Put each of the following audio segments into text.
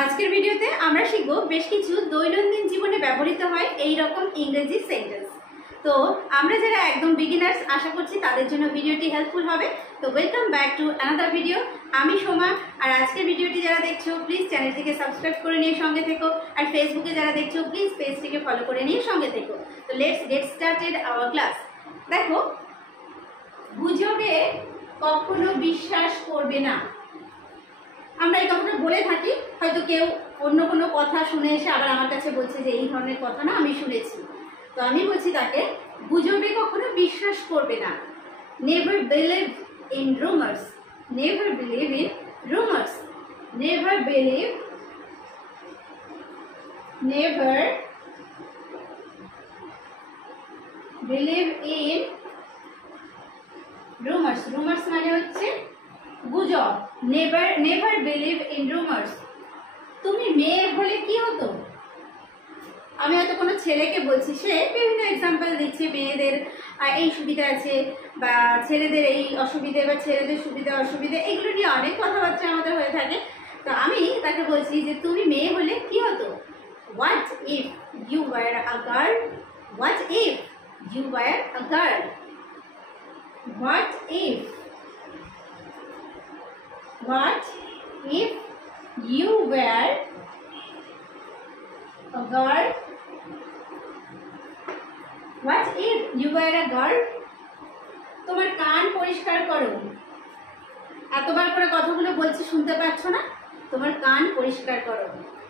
আজকের ভিডিওতে আমরা শিখব বেশ কিছু দৈনন্দিন জীবনে ব্যবহৃত হয় এই রকম ইংরেজি সেন্টেন্স। তো আমরা যারা একদম বিগিনার্স আশা করছি তাদের জন্য ভিডিওটি হেল্পফুল হবে। তো welcome back to another video. আমি সোমা, আর আজকের ভিডিওটি যারা দেখছো প্লিজ চ্যানেলটিকে সাবস্ক্রাইব করে নিয়ে সঙ্গে থেকো, আর ফেসবুকে যারা দেখছো প্লিজ পেজটিকে ফলো করে নিয়ে সঙ্গে থেকো। তো let's get started our class. দেখো, গুজবে কখনো বিশ্বাস করবে না। আমরা এই কথাটা বলে থাকি, হয়তো কেউ অন্য কোনো কথা শুনে এসে আবার আমার কাছে বলছে যে এই ধরনের কথা না আমি শুনেছি। তো আমি বলছি তাকে, গুজবে কখনো বিশ্বাস করবে না। Never believe in rumours. Never believe in rumours. Never believe, never believe in rumours. Rumours মানে হচ্ছে গুজব। Never never believe in rumours. তুমি মেয়ে হলে কি হতো? আমি হয়তো কোনো ছেলেকে বলছি, সে বিভিন্ন এক্সাম্পল দিচ্ছে, মেয়েদের এই সুবিধা আছে বা ছেলেদের এই অসুবিধে বা ছেলেদের সুবিধা অসুবিধা, এগুলো নিয়ে অনেক কথাবার্তা আমাদের হয়ে থাকে। তো আমি তাকে বলছি যে তুমি মেয়ে হলে কি হতো? What if you were a girl? What if you were a girl? What if, what if you were a girl? What if you were a girl? তোমার কান পরিষ্কার করো। এতবার করে কথাগুলো বলছি, শুনতে পাচ্ছ না? তোমার কান পরিষ্কার করো।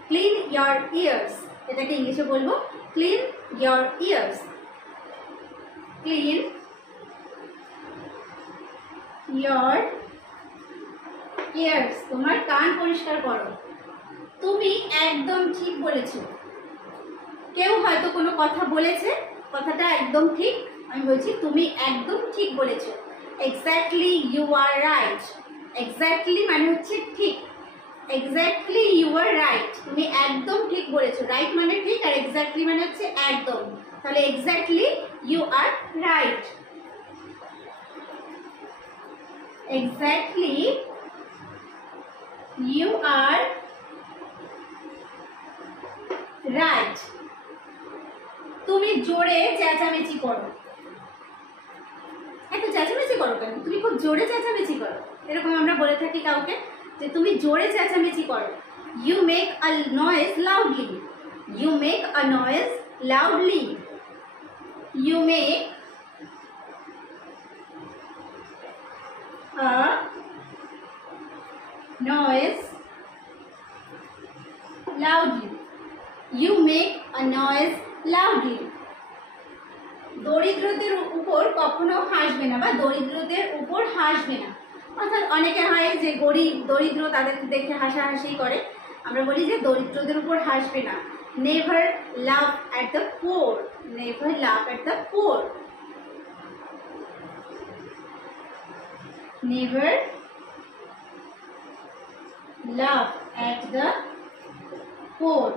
Clean your ears। এটাকে ইংলিশে বলবো clean your ears। Clean your ears, তোমার কান পরিষ্কার করো। তুমি একদম ঠিক বলেছো। কেউ হয়তো কোনো কথা বলেছে, কথাটা একদম ঠিক, আমি বলছি তুমি একদম ঠিক বলেছো। Exactly you are right. Exactly মানে হচ্ছে ঠিক। এক্স্যাক্টলি ইউ আর রাইট, তুমি একদম ঠিক বলেছো। রাইট মানে ঠিক, আর এক্স্যাক্টলি মানে হচ্ছে একদম। তাহলে exactly you are right. Exactly you are right। তুমি জোরে চেঁচামেচি করো। এত চেঁচামেচি করো কেন? তুমি খুব জোরে চেঁচামেচি করো, এরকম আমরা বলে থাকি কাউকে, যে তুমি জোরে চেঁচামেচি করো। you make a noise loudly। you make a noise loudly। you make a noise loudly। you make a noise loudly। দরিদ্রদের উপর কখনো হাসবে না, বা দরিদ্রদের উপর হাসবে না। অর্থাৎ অনেকে হয় যে গরিব দরিদ্র তাদেরকে দেখে হাসাহাসি করে, আমরা বলি যে দরিদ্রদের উপর হাসবে না। নেভার লাভ at the poor. Never love at the poor. Never laugh at the poor।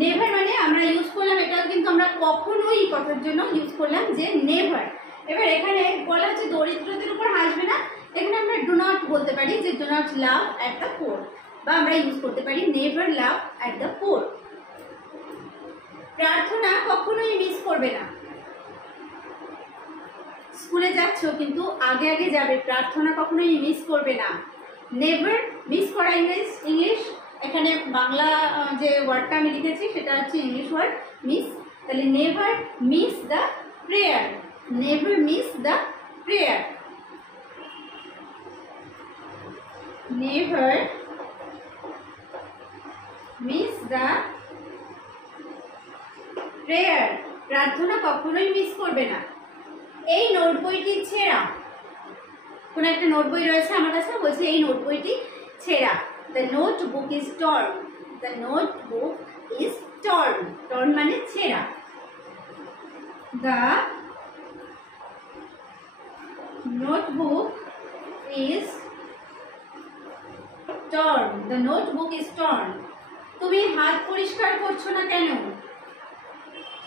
Never মানে আমরা ইউজ করলাম, এটাও কিন্তু আমরা কখনোই কথার জন্য ইউজ করলাম যে নেভার। এবার এখানে বলা হচ্ছে দরিদ্রদের উপর হাসবে না, এখানে আমরা ডু নট বলতে পারি যে do not love at the poor, বা আমরা ইউজ করতে পারি নেভার লাভ অ্যাট দ্য পোর। প্রার্থনা কখনোই মিস করবে না। স্কুলে যাচ্ছ কিন্তু আগে আগে যাবে, প্রার্থনা কখনোই মিস করবে না। নেভার মিস করা ইংলিশ, এখানে বাংলা যে ওয়ার্ডটা আমি লিখেছি সেটা হচ্ছে ইংলিশ ওয়ার্ড মিস। তাহলে never miss the prayer. Never miss the prayer. Never miss the prayer. প্রার্থনা কখনোই মিস করবে না। এই নোট বইটি ছেঁড়া। কোন একটা নোট বই রয়েছে আমার কাছে, বলছে এই নোট বইটি ছেঁড়া। The notebook is torn. The notebook is torn. Torn মানে ছেঁড়া। The notebook is torn. The notebook is torn. তুমি হাত পরিষ্কার করছো না কেন?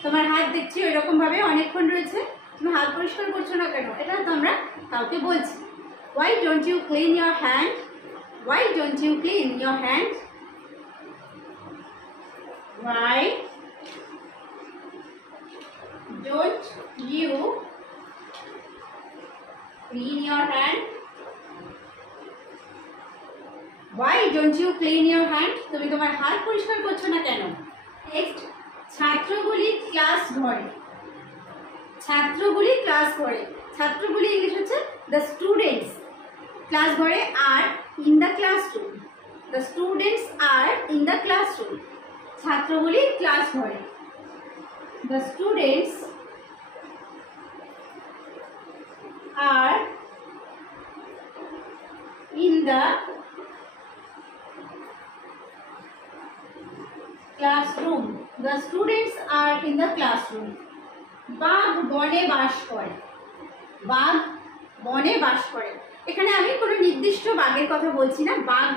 তোমার হাত দেখছি ওই রকম ভাবে অনেকক্ষণ রয়েছে, তুমি হাত পরিষ্কার করছো না কেন? এটা তো আমরা কাউকে বলছি। Why don't you clean your hand? Why don't you clean your hands? Why don't you clean your hand? Why don't you clean your hand? তুমি তোমার হাত পরিষ্কার করছো না কেন? নেক্সট, ছাত্রগুলি ক্লাস ঘরে। ছাত্রগুলি ক্লাস ঘরে, ছাত্রগুলি ইংলিশ হচ্ছে the students, ক্লাস ঘরে আর in the classroom, the students are in the classroom, ছাত্রগুলি ক্লাস ঘরে, the students are in the classroom, the students are in the classroom. বাঘ বনে বাস করে, বাঘ বনে বাস করে। এখানে আমি কোনো নির্দিষ্ট বাঘের কথা বলছি না, বাঘ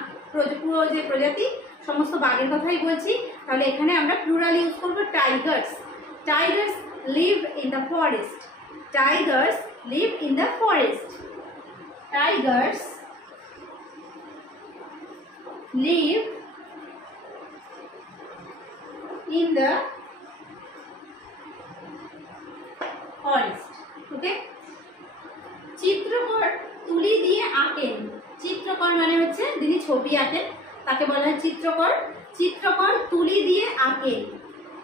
পুরো যে প্রজাতি সমস্ত বাঘের কথাই বলছি। তাহলে এখানে আমরা প্লুরাল ইউজ করব tigers. Tigers live in the forest, tigers live in the forest, tigers live in the forest. Okay, চিত্রকর তুলি দিয়ে আঁকেন। চিত্রকর মানে হচ্ছে যিনি ছবি আঁকেন তাকে বলা হয় চিত্রকর। চিত্রকর তুলি দিয়ে আঁকেন।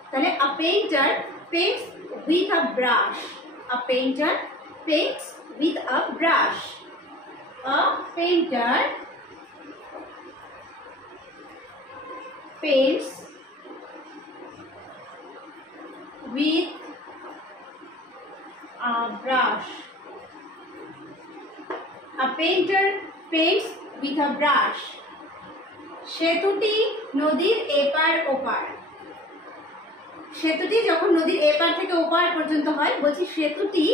তাহলে a painter paints with a brush, a painter paints with a brush, a painter paints with a brush, a painter paints with a brush. সেতুটি নদীর এপার ওপার। সেতুটি যখন নদীর এপার থেকে ওপার পর্যন্ত হয়, বলছি সেতুটি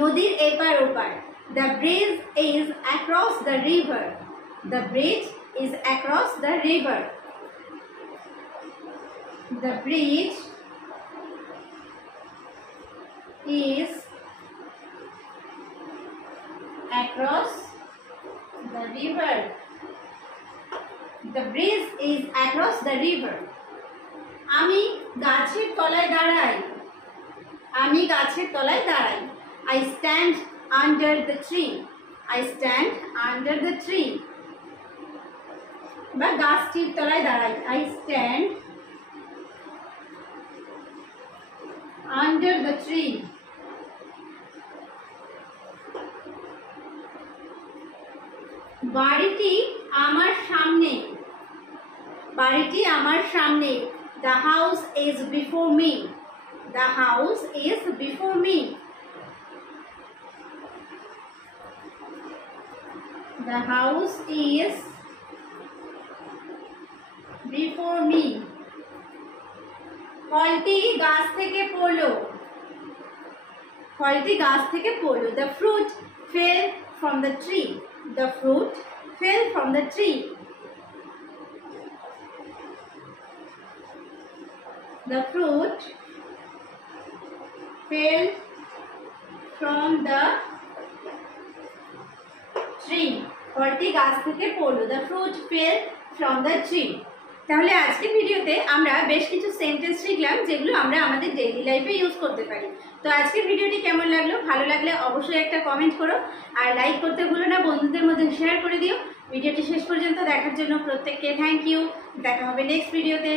নদীর এপার ওপার। The bridge is across the river, the bridge is across the river, the bridge is across the river, the bridge is across the river. আমি গাছের তলায় দাঁড়াই, আমি গাছের তলায় দাঁড়াই। I stand under the tree, I stand under the tree, বা গাছটির তলায় দাঁড়াই। I stand under the tree. বাড়িটি আমার সামনে, বাড়িটি আমার সামনে। The house is before me, the house is before me, the house is before me. ফলটি গাছ থেকে পড়লো, ফলটি গাছ থেকে পড়লো। The fruit fell from the tree, the fruit fell from the tree, the fruit fell from the tree, ফলটি গাছ থেকে পড়লো। The fruit fell from the tree. তাহলে আজকের ভিডিওতে আমরা বেশ কিছু সেন্টেন্স শিখলাম যেগুলো আমরা আমাদের ডেইলি লাইফে ইউজ করতে পারি। তো আজকের ভিডিওটি কেমন লাগলো? ভালো লাগলে অবশ্যই একটা কমেন্ট করো আর লাইক করতে ভুলো না, বন্ধুদের মধ্যে শেয়ার করে দিও। ভিডিওটি শেষ পর্যন্ত দেখার জন্য প্রত্যেককে থ্যাংক ইউ। দেখা হবে নেক্সট ভিডিওতে।